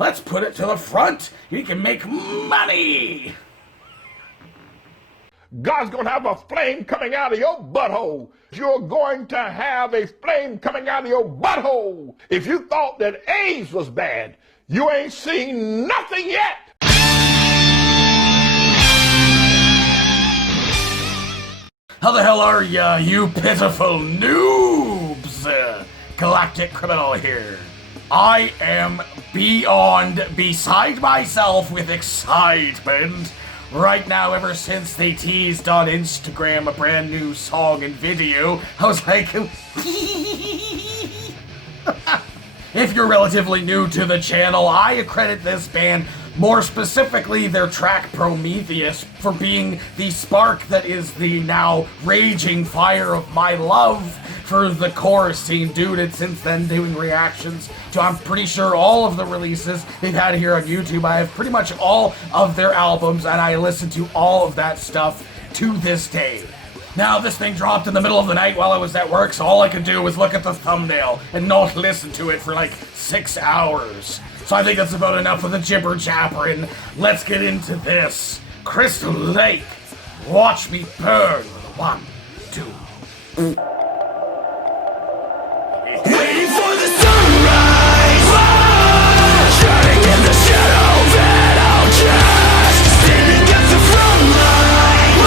Let's put it to the front. You can make money. God's going to have a flame coming out of your butthole. You're going to have a flame coming out of your butthole. If you thought that AIDS was bad, you ain't seen nothing yet. How the hell are ya, you pitiful noobs? Galactic Criminal here. I am beside myself with excitement right now ever since they teased on Instagram a brand new song and video. I was like, if you're relatively new to the channel, I accredit this band, more specifically their track Prometheus, for being the spark that is the now raging fire of my love for the chorus scene. Dude, and since then doing reactions to, I'm pretty sure, all of the releases they've had here on YouTube. I have pretty much all of their albums, and I listen to all of that stuff to this day. Now, this thing dropped in the middle of the night while I was at work, so all I could do was look at the thumbnail and not listen to it for like 6 hours. So I think that's about enough of the jibber jabbering. Let's get into this. Crystal Lake, watch me burn. 1, 2. Waiting for the sunrise, shining in the shadow that I'll cast, standing at the front line.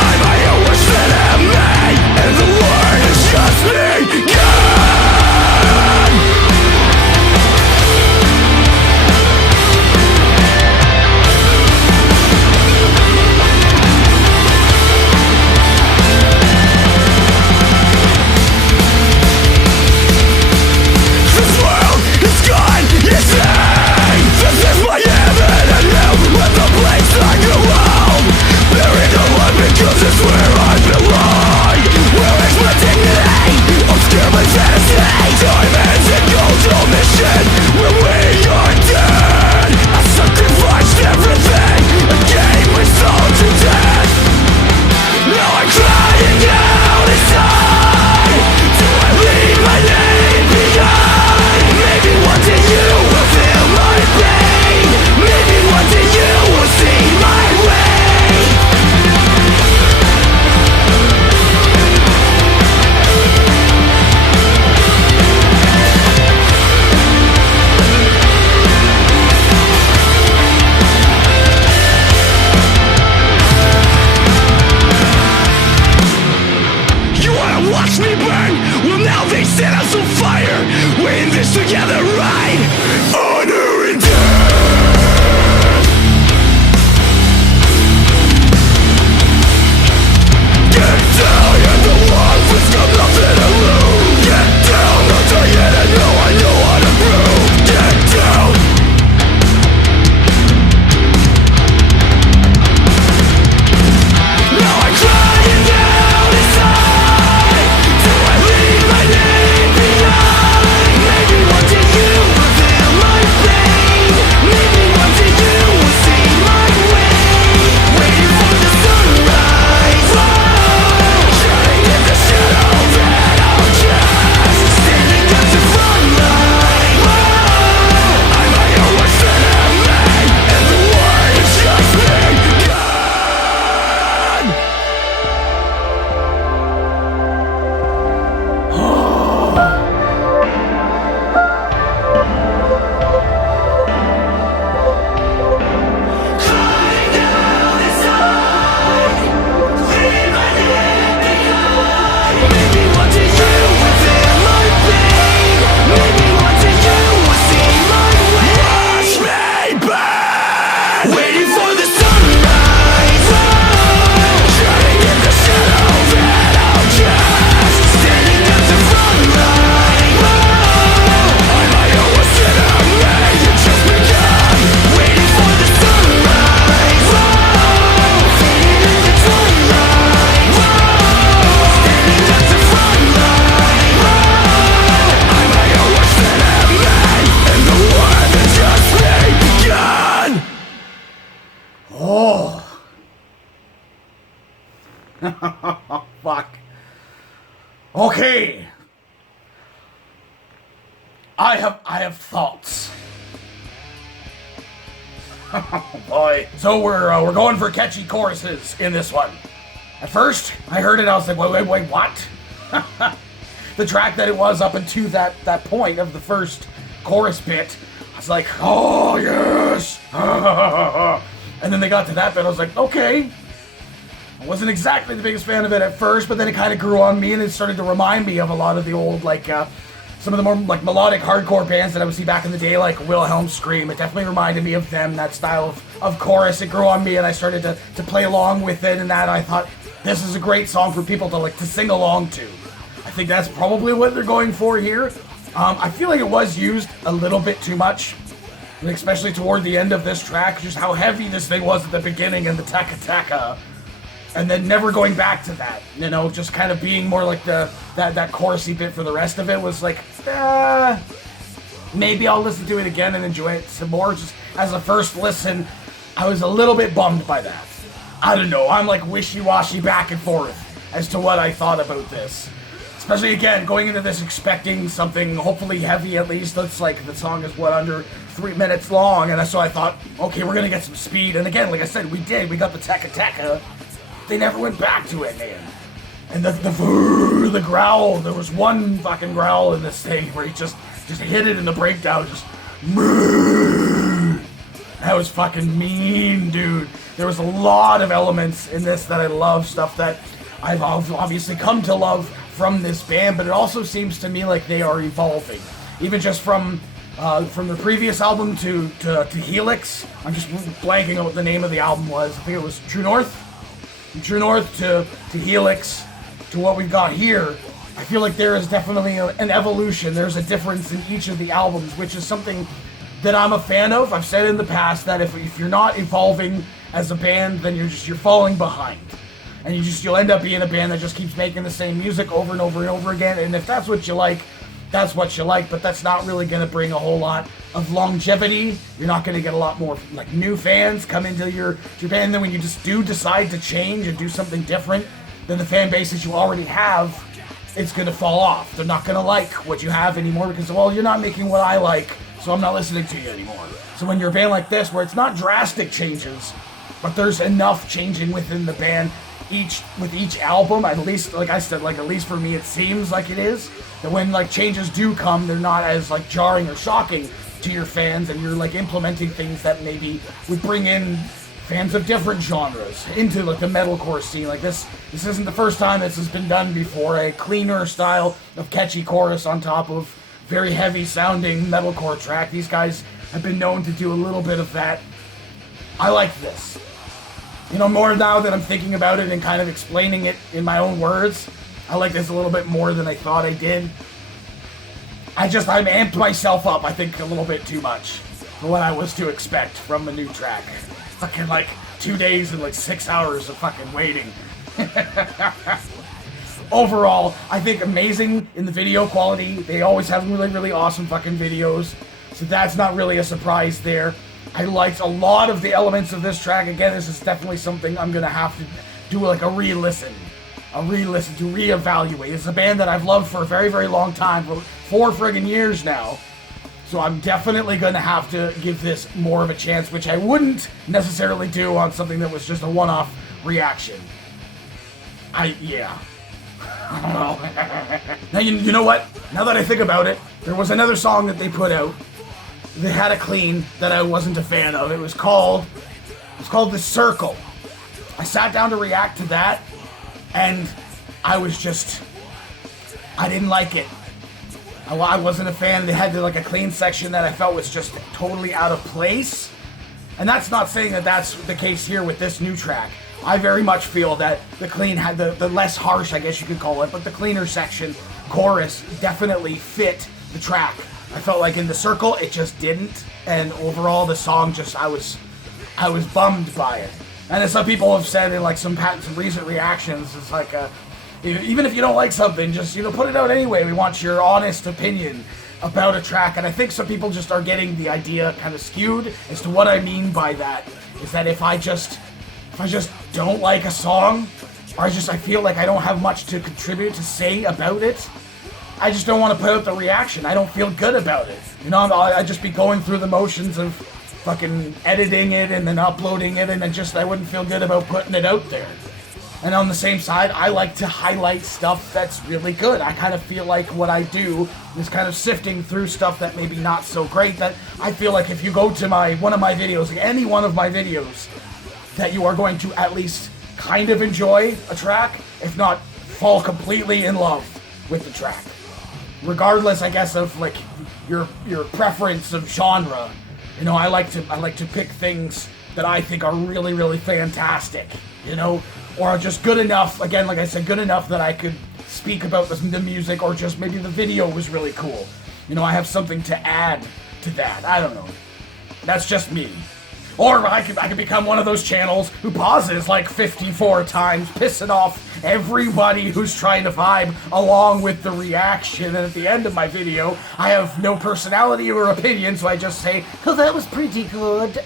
I'm my own worst enemy, and the war has just begun. Because it's where I belong. We're expecting me, obscure my fantasy. Diamonds and gold omission when we are dead. I sacrificed everything, a game we sold to death. Now I'm crying out inside. Do I leave my name behind? Maybe one day you will feel my pain. Maybe one day you will see my way. Watch me burn, well now they set us on fire. We're in this together, right? Honor and death. Get down, and the life has got nothing to lose. Get down, I'll tell you that now I know how to prove. Get down. Now I'm crying out inside. Fuck. Okay. I have thoughts. Oh boy. So we're going for catchy choruses in this one. At first, I heard it, I was like, wait, what? The track that it was up until that point of the first chorus bit, I was like, oh yes! And then they got to that bit, I was like, okay. I wasn't exactly the biggest fan of it at first, but then it kind of grew on me and it started to remind me of a lot of the old, like, some of the more, like, melodic hardcore bands that I would see back in the day, like Wilhelm Scream. It definitely reminded me of them, that style of chorus. It grew on me and I started to play along with it, and that I thought, this is a great song for people to sing along to. I think that's probably what they're going for here. I feel like it was used a little bit too much, especially toward the end of this track, just how heavy this thing was at the beginning and the taka-taka. And then never going back to that, just kind of being more like that chorusy bit for the rest of it was like, maybe I'll listen to it again and enjoy it some more. Just as a first listen, I was a little bit bummed by that. I don't know, I'm like wishy-washy back and forth as to what I thought about this. Especially again, going into this expecting something hopefully heavy at least. That's like, the song is under 3 minutes long, and so I thought, okay, we're gonna get some speed. And again, like I said, we got the taka-taka. They never went back to it, man. And the growl, there was one fucking growl in this thing where he just hit it in the breakdown, just that was fucking mean, dude. There was a lot of elements in this that I love, stuff that I've obviously come to love from this band, but it also seems to me like they are evolving. Even just from the previous album to Helix, I'm just blanking on what the name of the album was. I think it was True North. From True North to Helix to what we've got here, I feel like there is definitely an evolution. There's a difference in each of the albums, which is something that I'm a fan of. I've said in the past that if you're not evolving as a band, then you're falling behind. And you'll end up being a band that just keeps making the same music over and over and over again. And if that's what you like, that's what you like, but that's not really going to bring a whole lot of longevity. You're not going to get a lot more like new fans come into your band. And then when you just do decide to change and do something different than the fan base that you already have, it's going to fall off. They're not going to like what you have anymore because, well, you're not making what I like, so I'm not listening to you anymore. So when you're a band like this, where it's not drastic changes, but there's enough changing within the band with each album, at least, like I said, like at least for me, it seems like it is, that when like changes do come, they're not as like jarring or shocking to your fans, and you're like implementing things that maybe would bring in fans of different genres into like the metalcore scene. Like this isn't the first time this has been done before. A cleaner style of catchy chorus on top of very heavy sounding metalcore track. These guys have been known to do a little bit of that. I like this. More now that I'm thinking about it and kind of explaining it in my own words, I like this a little bit more than I thought I did. I've amped myself up, I think, a little bit too much for what I was to expect from the new track. Fucking like 2 days and like 6 hours of fucking waiting. Overall, I think amazing in the video quality. They always have really, really awesome fucking videos, so that's not really a surprise there. I liked a lot of the elements of this track. Again, this is definitely something I'm gonna have to do like a re-listen to reevaluate. It's a band that I've loved for a very, very long time, for 4 friggin' years now. So I'm definitely gonna have to give this more of a chance, which I wouldn't necessarily do on something that was just a one-off reaction. I don't know. Now, you know what? Now that I think about it, there was another song that they put out. They had a clean that I wasn't a fan of. It was called The Circle. I sat down to react to that, and I didn't like it. I wasn't a fan. They had like a clean section that I felt was just totally out of place. And that's not saying that that's the case here with this new track. I very much feel that the clean had the less harsh, I guess you could call it, but the cleaner section, chorus, definitely fit the track. I felt like in The Circle, it just didn't, and overall the song I was bummed by it. And as some people have said in like some recent reactions, it's like, even if you don't like something, just, put it out anyway. We want your honest opinion about a track. And I think some people just are getting the idea kind of skewed as to what I mean by that. Is that if I just don't like a song, or I feel like I don't have much to contribute to say about it, I just don't want to put out the reaction. I don't feel good about it. I'd just be going through the motions of fucking editing it and then uploading it, and I wouldn't feel good about putting it out there. And on the same side, I like to highlight stuff that's really good. I kind of feel like what I do is kind of sifting through stuff that maybe not so great, that I feel like if you go to one of my videos, like any one of my videos, that you are going to at least kind of enjoy a track, if not fall completely in love with the track. Regardless, I guess, of like your preference of genre. You know, I like to pick things that I think are really, really fantastic, you know, or are just good enough, again, like I said, good enough that I could speak about the music, or just maybe the video was really cool. You know, I have something to add to that. I don't know. That's just me. Or I could become one of those channels who pauses like 54 times, pissing off everybody who's trying to vibe along with the reaction, and at the end of my video, I have no personality or opinion, so I just say, "Oh, that was pretty good,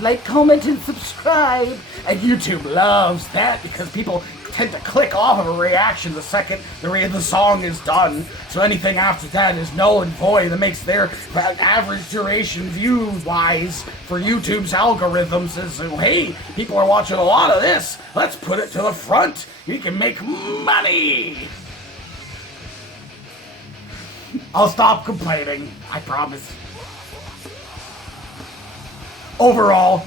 like, comment, and subscribe." And YouTube loves that because people tend to click off of a reaction the second the song is done. So anything after that is null and void. That makes their average duration view-wise for YouTube's algorithms is, hey, people are watching a lot of this. Let's put it to the front. You can make money. I'll stop complaining. I promise. Overall,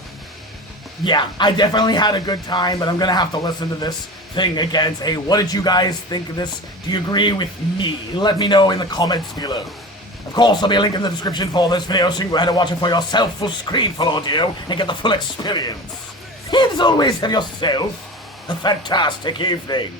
yeah, I definitely had a good time, but I'm gonna have to listen to this thing again. Hey, what did you guys think of this? Do you agree with me? Let me know in the comments below. Of course, there'll be a link in the description for this video, so you can go ahead and watch it for yourself, full screen, full audio, and get the full experience. And as always, have yourself a fantastic evening.